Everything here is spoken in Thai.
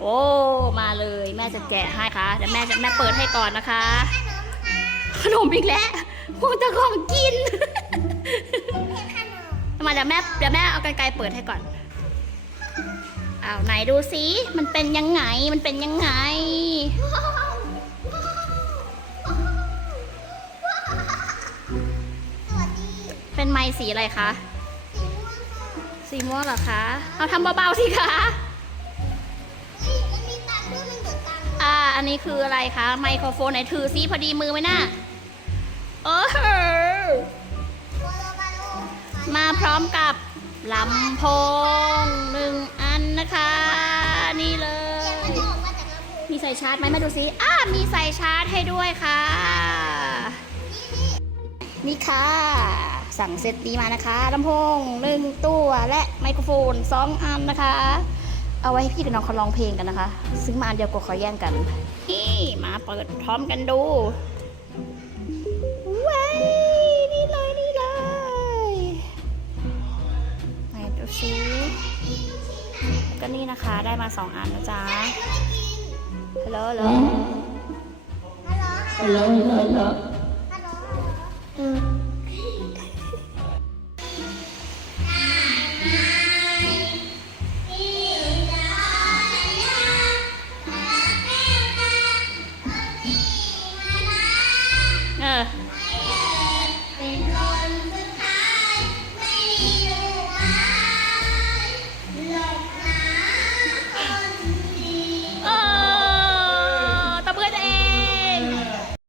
โอ้มาเลยแม่จะแจกให้ค่ะเดี๋ยวแม่จะแม่เปิดให้ก่อนนะคะ ขนมอีกแล้วพวกจ้าของกินมาเดี๋ยวแม่เดี๋ยวแม่เอากันไกรเปิดให้ก่อนอ้าวไหนดูสิมันเป็นยังไงมันเป็นยังไงสวัสดีเป็นไม้สีอะไรคะสีม่วงค่ะสีม่วงเหรอคะ เอาทำเบาๆสิคะ อันนี้คืออะไรคะ ไมโครโฟนไหนถือซิพอดีมือไหมน่ะเออโมาโลมาพร้อมกับลำโพงหนึ่งอันนะคะ นี่เลย มีใส่ชาร์จไหมมาดูซิอ่ามีใส่ชาร์จให้ด้วยค่ะ นี่นี่นี่ค่ะ สั่งเซตนี้มานะคะลำโพงหนึ่งตัวและไมโครโฟนสองอันนะคะ เอาไว้ให้พี่กับน้องเขาร้องเพลงกันนะคะซึ่งมาอันเดียวก็ขอแย่งกัน นี่มาเปิดพร้อมกันดูว้ายนี่เลยนี่เลยไหนดูซิก็นี่นะคะได้มาสองอันนะจ๊ะฮัลโหลฮัลโหลฮัลโหลฮัลโหล